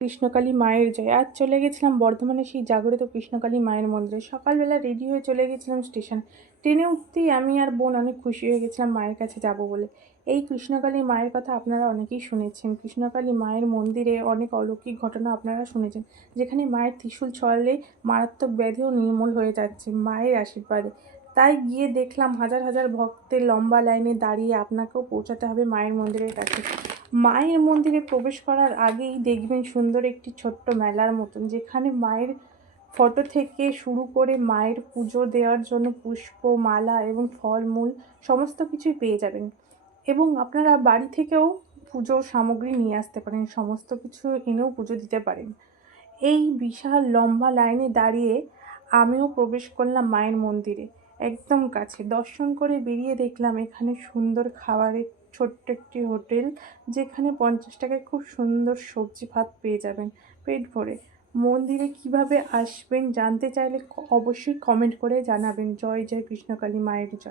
কৃষ্ণকালী মায়ের জয়। আজ চলে গেছিলাম বর্ধমানে সেই জাগ্রত কৃষ্ণকালী মায়ের মন্দিরে। সকালবেলা রেডি হয়ে চলে গেছিলাম স্টেশন। ট্রেনে উঠতেই আমি আর বোন অনেক খুশি হয়ে গেছিলাম মায়ের কাছে যাব বলে। এই কৃষ্ণকালী মায়ের কথা আপনারা অনেকেই শুনেছেন। কৃষ্ণকালী মায়ের মন্দিরে অনেক অলৌকিক ঘটনা আপনারা শুনেছেন, যেখানে মায়ের ত্রিশূল ছড়ালে মারাত্মক ব্যাধিও নির্মূল হয়ে যাচ্ছে মায়ের আশীর্বাদে। তাই গিয়ে দেখলাম হাজার হাজার ভক্তের লম্বা লাইনে দাঁড়িয়ে। আপনাকেও পৌঁছাতে হবে মায়ের মন্দিরের কাছে। মায়ের মন্দিরে প্রবেশ করার আগেই দেখবেন সুন্দর একটি ছোট্ট মেলার মতন, যেখানে মায়ের ফটো থেকে শুরু করে মায়ের পুজো দেওয়ার জন্য পুষ্প, মালা এবং ফলমূল সমস্ত কিছুই পেয়ে যাবেন। এবং আপনারা বাড়ি থেকেও পুজোর সামগ্রী নিয়ে আসতে পারেন, সমস্ত কিছু এনেও পুজো দিতে পারেন। এই বিশাল লম্বা লাইনে দাঁড়িয়ে আমিও প্রবেশ করলাম মায়ের মন্দিরে। একদম কাছে দর্শন করে বেরিয়ে দেখলাম এখানে সুন্দর খাবারের ছোট্ট একটি হোটেল, যেখানে 50 টাকায় খুব সুন্দর সবজি ভাত পেয়ে যাবেন পেট ভরে। মন্দিরে কিভাবে আসবেন জানতে চাইলে অবশ্যই কমেন্ট করে জানাবেন। জয় জয় কৃষ্ণকালী মায়ের জয়।